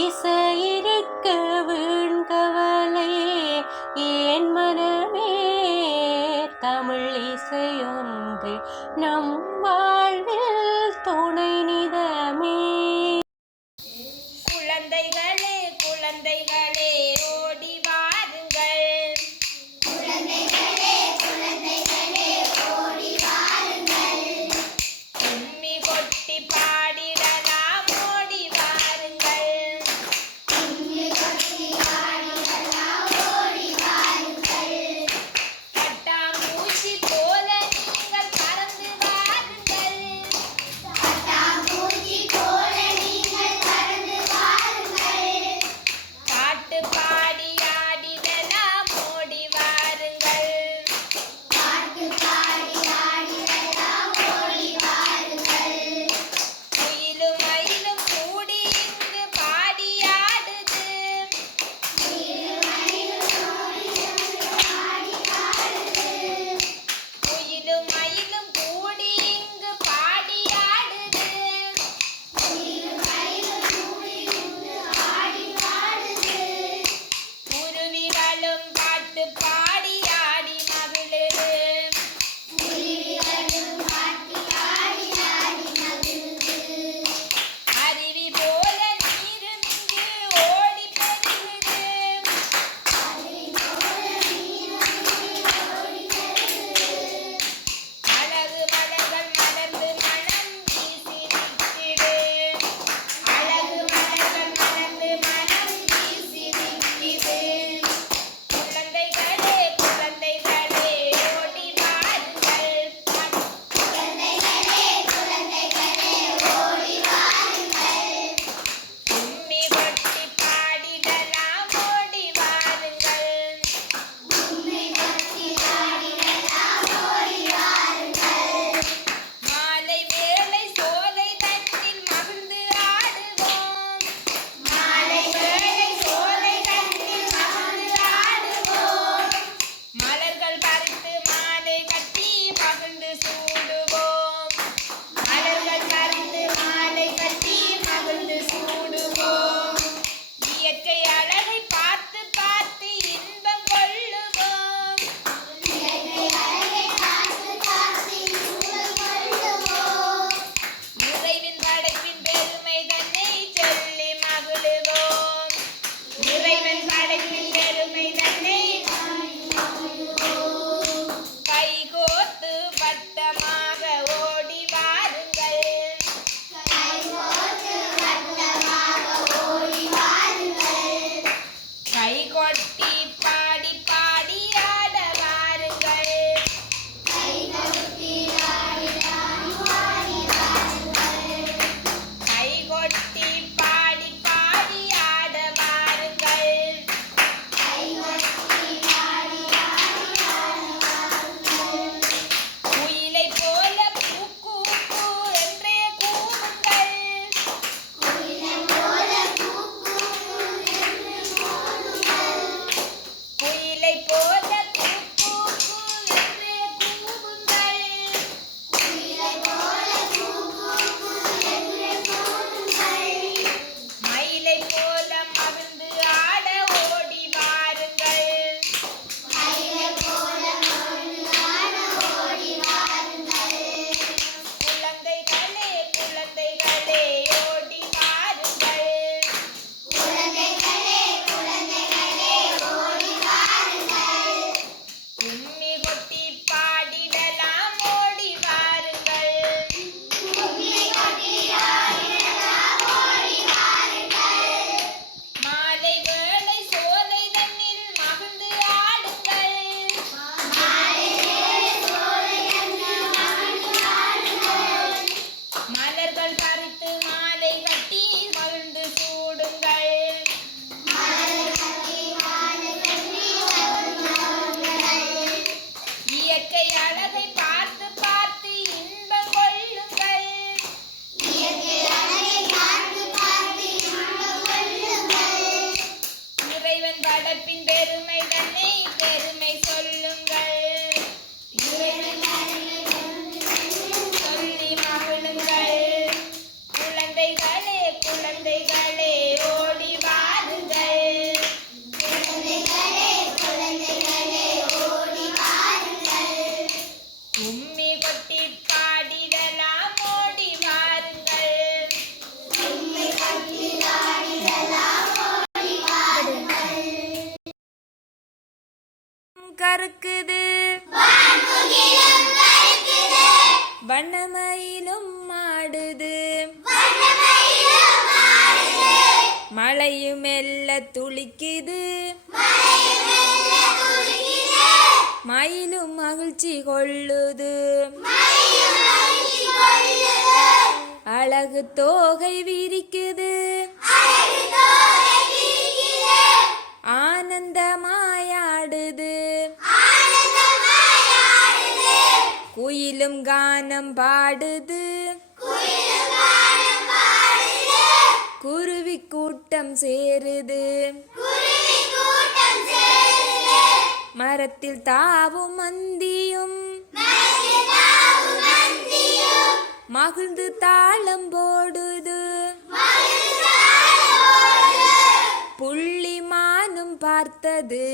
இசையிருக்க வீண்கவலை ஏன் மனமே, தமிழ் இசையொன்று நம் வாழ்வில் துணை நிதமே. குழந்தைகளே குழந்தைகளே ஓடி வாருங்கள், குழந்தைகளே குழந்தைகளே ஓடி வாருங்கள், கும்மி கொட்டி பாடிடலாம் ஓடி வாருங்கள், கும்மி கொட்டி பாடிடலாம் ஓடி வாருங்கள், பட்டாம்பூச்சி போல நீங்கள் பறந்து வாருங்கள், பட்டாம்பூச்சி போல நீங்கள் பறந்து வாருங்கள், பாட்டு பறக்குது வண்ணமயிலும் ஆடுது மழையும் மெல்ல துளிக்குது மயிலும் மகிழ்ச்சி கொள்ளுது அழகு தோகை விரிக்குது ஆனந்தமாயாடுது குயிலும் கானம் பாடுது குருவி கூட்டம் சேருது மரத்தில் தாவும் மந்தியும் மகிழ்ந்து தாளம் போடுது புள்ளி மானும் பார்த்தது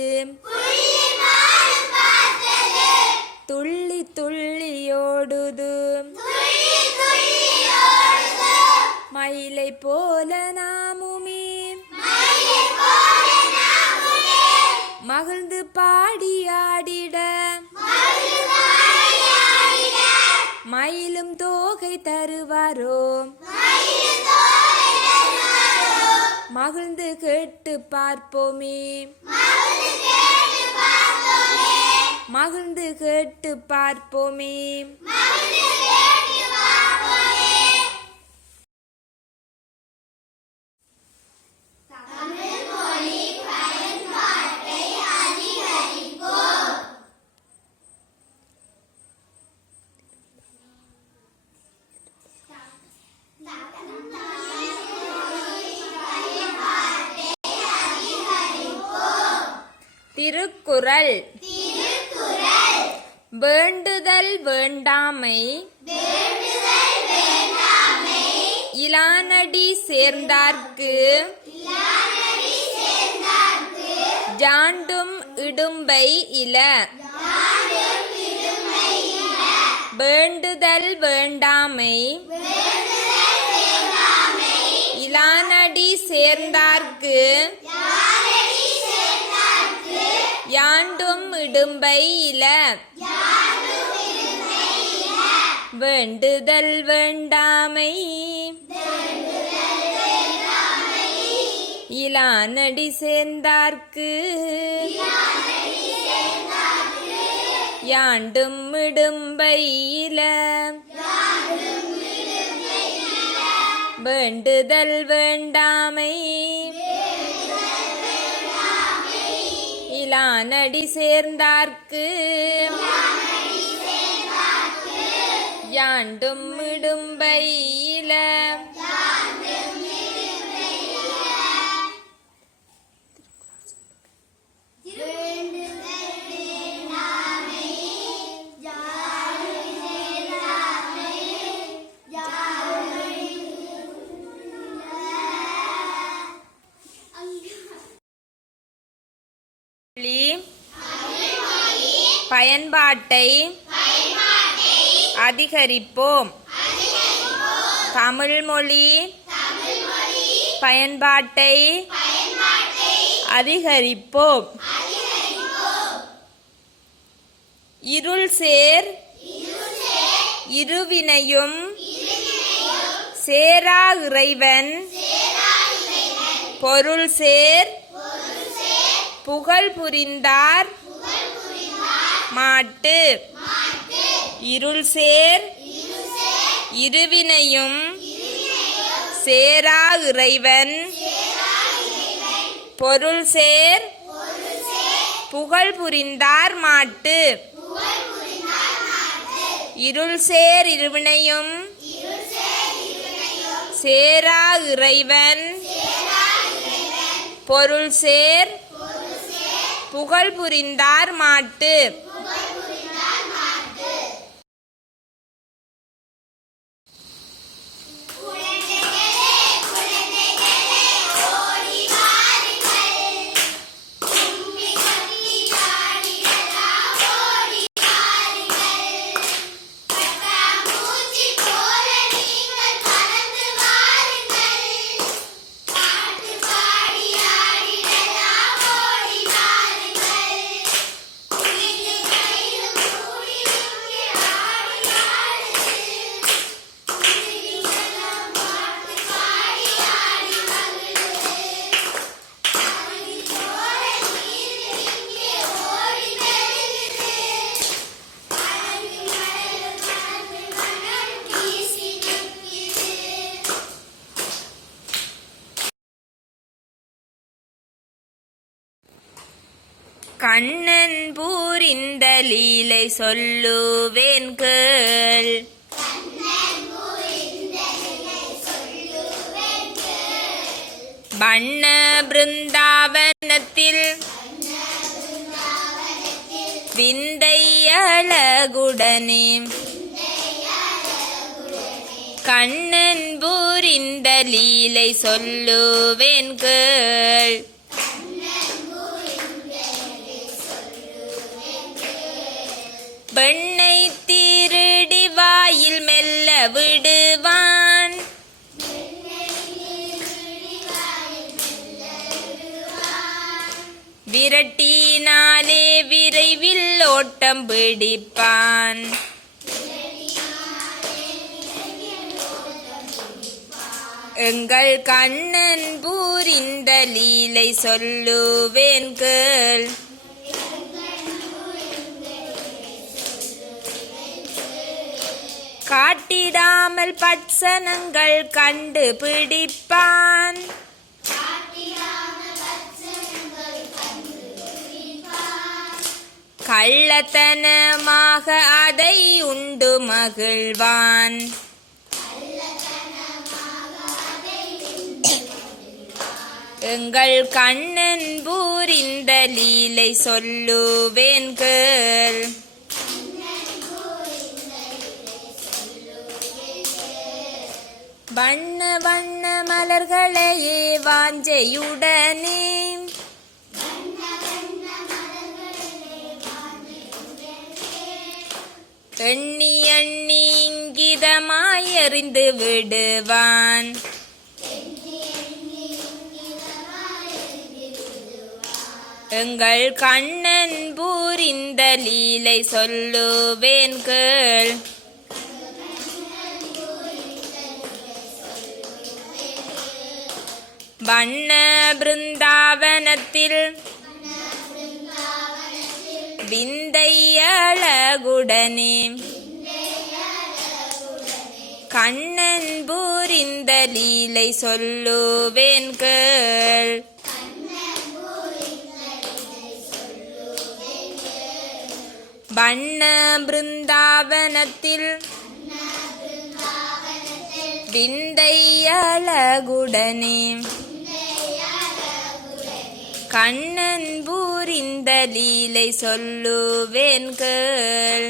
துள்ளி துள்ளியோடுது மயிலை போல நாமுமே மகிழ்ந்து பாடி ஆடிட மயிலும் தோகை தருவாரோ மகிழ்ந்து கேட்டு பார்ப்போமே மகிழ்ந்து கேட்டு பார்ப்போமே திருக்குறள் வேண்டுதல் வேண்டாமை இலானடி சேர்ந்தார்க்கு ஜாண்டும் இடும்பை இல. வேண்டுதல் வேண்டாமை இலானடி சேர்ந்தார்க்கு யாண்டும் இடும்பை இல. வேண்டுதல் வேண்டாமை இலானடி சேர்ந்தார்க்கு யாண்டும் இடும்பை இல. வேண்டுதல் வேண்டாமை இலானடி சேர்ந்தார்க்கு யாண்டும் இடும்பை இல. பயன்பாட்டை அதிகரிப்போம். தமிழ்மொழி பயன்பாட்டை அதிகரிப்போம். இருள் சேர் இருவினையும் சேரா இறைவன் பொருள் சேர் புகழ் புரிந்தார் மாட்டு. இருள் சேர் இருவினையும் சேரா இறைவன் பொருள் சேர் புகழ் புரிந்தார் மாட்டு. இருள் சேர் இருவினையும் சேரா இறைவன் பொருள் சேர் புகழ் புரிந்தார் மாட்டு. Thank you. கண்ணன் பூரிந்த லீலை சொல்லுவேன் கேள். வண்ண பிருந்தாவனத்தில் விந்தை அழகுடனே கண்ணன் பூரிந்த லீலை சொல்லுவேன் கேள். பெண்ணை திருடி வாயில் மெல்ல விடுவான். விரட்டினாலே விரைவில் ஓட்டம் பிடிப்பான். எங்கள் கண்ணன் பூரிந்த லீலை சொல்லுவேன் கேள். காட்டிடாமல் பட்சணங்கள் கண்டுபிடிப்பான். கள்ளத்தனமாக அதை உண்டு மகிழ்வான். எங்கள் கண்ணன் பூரிந்த லீலை சொல்லுவேன் கேள். வண்ண வண்ண மலர்களையே வாஞ்சையுடனே எண்ணி எண்ணி இங்கிதமாய் எறிந்து விடுவான். எங்கள் கண்ணன் பூரிந்த லீலை சொல்லுவேன் கேள். வண்ண பிருந்தாவனத்தில் விந்தை அழகுடனே கண்ணன் பூரிந்த லீலை சொல்லுவேன் கேள். வண்ண பிருந்தாவனத்தில் விந்தை அழகுடனே கண்ணன் பூரிந்த லீலை சொல்லுவேன் கேள்.